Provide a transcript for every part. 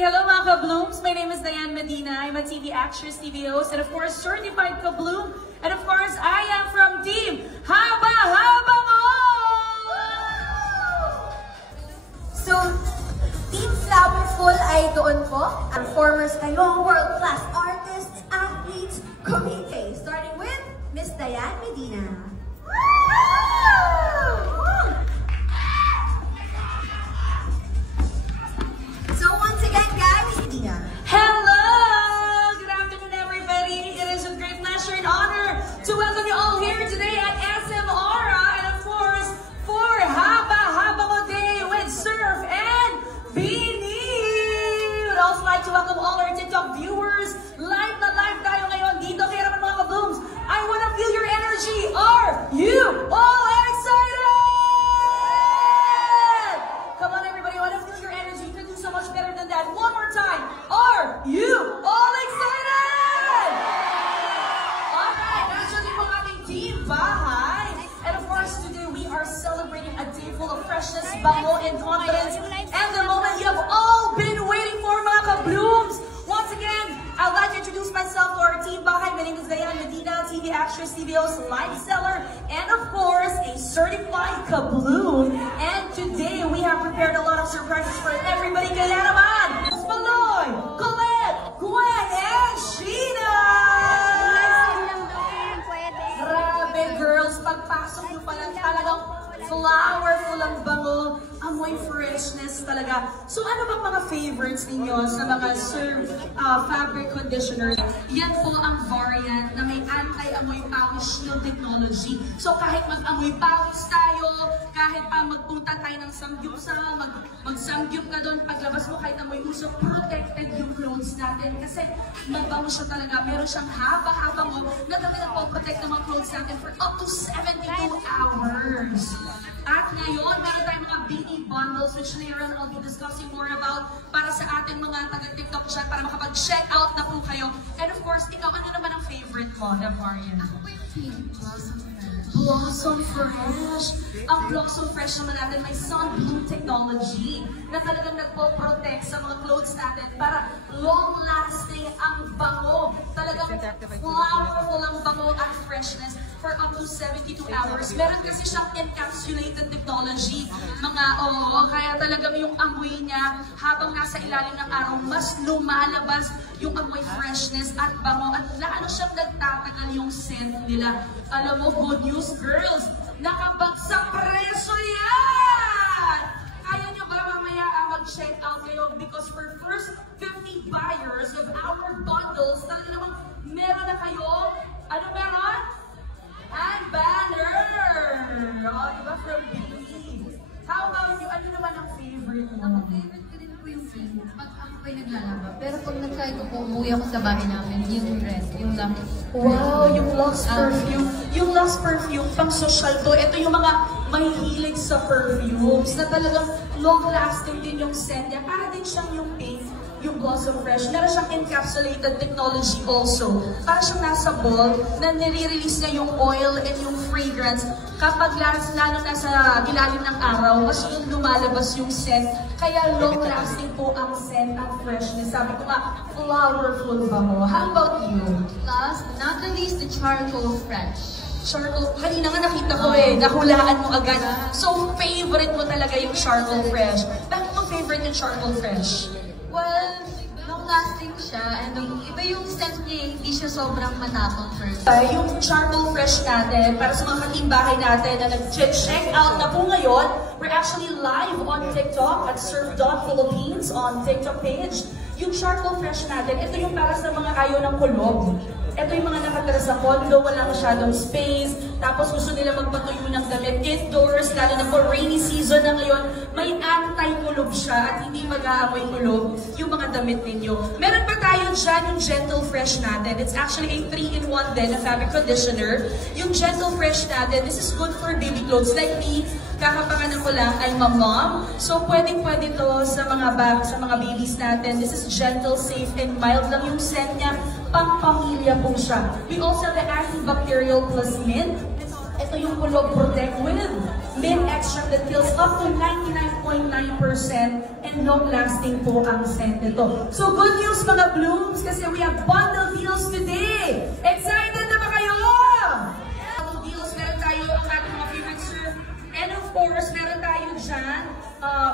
hello mga ka-blooms. My name is Diane Medina. I'm a TV actress, TV host, and of course, certified ka-bloom. And of course, I am from Team Haba Haba Mo! So, Team Flowerful ay doon po. Performers kayo, world-class artists, athletes, committee. Starting with Miss Diane Medina. So once again, guys, Medina. Hello! Good afternoon, everybody. It is a great pleasure and honor to welcome you all here today at SM Aura. And of course, for Haba Haba Mo Day with Surf and Beanie. We'd also like to welcome all our TikTok viewers. Live na live tayo ngayon dito. Kaya naman mga ka-blooms, I wanna feel your energy. Are you all excited? Come on, everybody. I wanna feel your energy. You can do so much better than that. One more time. Are you all excited? Alright, actually po ating Team Bahay. And of course, today we are celebrating a day full of freshness, bango, and confidence. And the moment you have all been waiting for, mga ka-blooms. Once again, I'd like to introduce myself to our Team Bahay. My name is Diane Medina, TV actress, TV host, life seller, and of course, a certified ka-bloom. And today, we have prepared a lot of surprises for everybody. Kaya naman, Maloy, Colette, Gwen, and Sheena! Grabe, girls, pagpasok nyo pa lang talagang flowerful ang bango, amoy freshness talaga. So ano bang mga favorites ninyo sa mga Surf fabric conditioners? Yan po ang variant na may anti-amoy pawis shield technology. So kahit mag-amoy pawis tayo, kahit pa magpunta tayo ng samgyupsal, mag-samgyup ka doon, paglabas mo kahit amoy usok, protected yung clothes natin. Kasi magbango siya talaga. Meron siyang haba-haba mo na talagang po-protect ng mga clothes natin for up to 72 hours. At ngayon, meron tayong mga beanie bundles which later on I'll be discussing more about para sa ating mga taga-TikTok chat para makapag-check out na po kayo. And of course, ikaw, ano naman ang favorite mo na variant? Ako yung Team Blossom Fresh. Blossom Fresh. Ang Blossom Fresh naman natin may sun bloom technology na talagang nagpo-protect sa mga clothes natin para long-lasting ang bango. Talagang flowerful ang bango at freshness for up to 72 hours. Meron kasi siyang encapsulated technology. Kaya talagang yung amoy niya habang nasa ilalim ng araw, mas lumalabas yung amoy freshness at bango at lalo siyang nagtatagal yung scent nila. Alam mo, good news, girls, nakabagsak presyo yan! Kaya nyo ba mamaya mag-check out kayo because for first 50 buyers of our bundles, talaga namang meron na kayo, ano meron? And banner! Diba from Beanie? How about you? Ano naman ang favorite mo? Ang favorite ko din po yung pink, pag ako ko'y naglalaba. Pero pag nag-try ko po, umuwi ako sa bahay namin, yung red, yung Lux. Wow, yung Lux perfume. Yung Lux perfume, pang social to. Ito yung mga mahihilig sa perfumes na talagang long-lasting din yung scent niya. Para din siyang yung pink, yung Blossom Fresh. Meron siyang encapsulated technology also. Para siyang nasa ball na nire-release niya yung oil and yung fragrance. Kapag lalo nasa ilalim ng araw, mas yung lumalabas yung scent. Kaya long-lasting po ang scent at freshness. Sabi ko nga, flowerful ba mo? How about you? Last but not the least, the Charcoal Fresh. Charcoal, kanina nga nakita ko nahulaan mo agad. So, favorite mo talaga yung Charcoal Fresh. Bakit mo favorite yung Charcoal Fresh? Well, long-lasting siya, and iba yung scent niya, hindi siya sobrang matapang first. Yung Charcoal Fresh natin, para sa mga katimbahay natin na nag-check out na po ngayon, we're actually live on TikTok at Surf.Philippines on TikTok page. Yung Charcoal Fresh natin, ito yung para sa mga ayaw ng kulob. Ito yung mga nakatira sa condo, wala masyadong space, tapos gusto nila magpatuyo ng damit indoors, lalo na for rainy season na ngayon, may anti-kulob siya at hindi mag-aamoy kulob yung mga damit ninyo. Meron pa tayo dyan yung Gentle Fresh natin. It's actually a 3-in-1 din na fabric conditioner. Yung Gentle Fresh natin, this is good for baby clothes. Like me, kakapanganak ko lang ay mom. So pwedeng-pwede to sa mga babies natin. This is gentle, safe, and mild lang yung scent niya. Pang-pamilya po siya. We also have the antibacterial plus mint. Ito yung Kulob Protect with with mint extract that kills up to 99.9% and long-lasting po ang scent nito. So good news mga blooms kasi we have bundle deals today! Excited na ba kayo? Bundle deals, meron tayo ang ating mga favorite serve. And of course, meron tayo dyan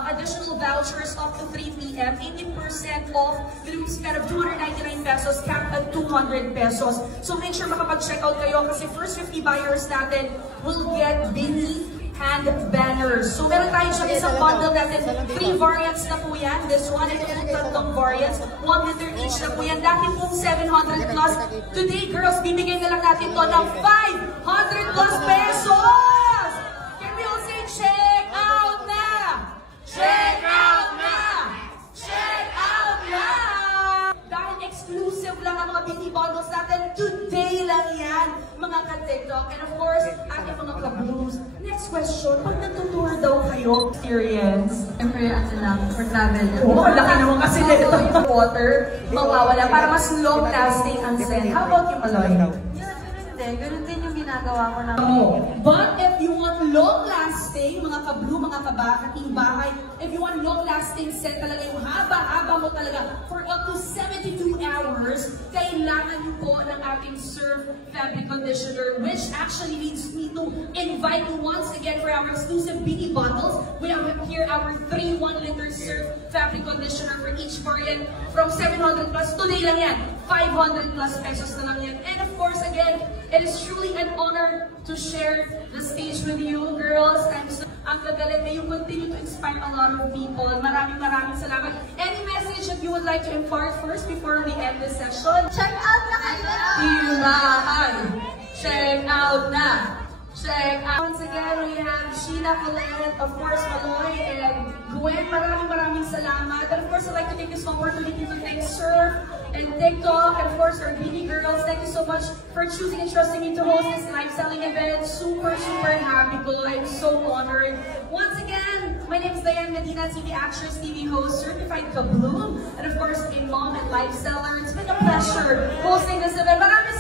additional vouchers up to 3 p.m. 80% off. Instead of 299 pesos, capped at 200 pesos. So make sure makapag-check out kayo kasi first 50 buyers natin will get Bini hand banners. So meron tayo siyang isang bundle natin. 3 variants na po yan. This one, ito po tatlong variants. 1 liter each na po yan. Dati pong 700 plus. Today, girls, bibigay na lang natin to ng 500 plus pesos! Can we all say check out na? Check out na! Check out na! Dahil exclusive lang ang mga beauty bundles natin, today lang yan, mga ka-TikTok. And of course, ating mga ka-blooms. Next question, pag nag-tour daw kayo, experience? Siyempre, ano lang, for travel. Oo, laki naman kasi nito. Water, mawawala, para mas long-lasting ang scent. How about you, Maloy? Ganun din yung ginagawa ko na. But if you want long-lasting, mga ka-blue, mga kabating bahay, if you want long-lasting scent talaga, yung haba-haba mo talaga, for up to 72 hours, kailangan nyo po ng ating Surf Fabric Conditioner, which actually leads me to invite you once again for our exclusive beauty bundles. We have here our 3 1-liter Surf Fabric Conditioner for each variant from 700 plus. Today lang yan, 500 plus pesos na lang yan. And of course, again, it is truly an honor to share the stage with you, girls. Ang gagaling na you continue to inspire a lot of people. Maraming salamat. Any message that you would like to impart first before we end this session? Check out na kayo! Timahan! Check out na! Check out! Once again, we have Sheila Colette, of course, Maloy, and Gwen. Maraming salamat. And of course, I'd like to take this opportunity to thank Surf and TikTok, and of course, our beauty girls. Thank you so much for choosing and trusting me to host this live selling event. Super happy ko. I'm so honored. Once again, my name is Diane Medina, TV actress, TV host, certified ka-bloom, and of course, a mom and life seller. It's been a pleasure hosting this event. Maraming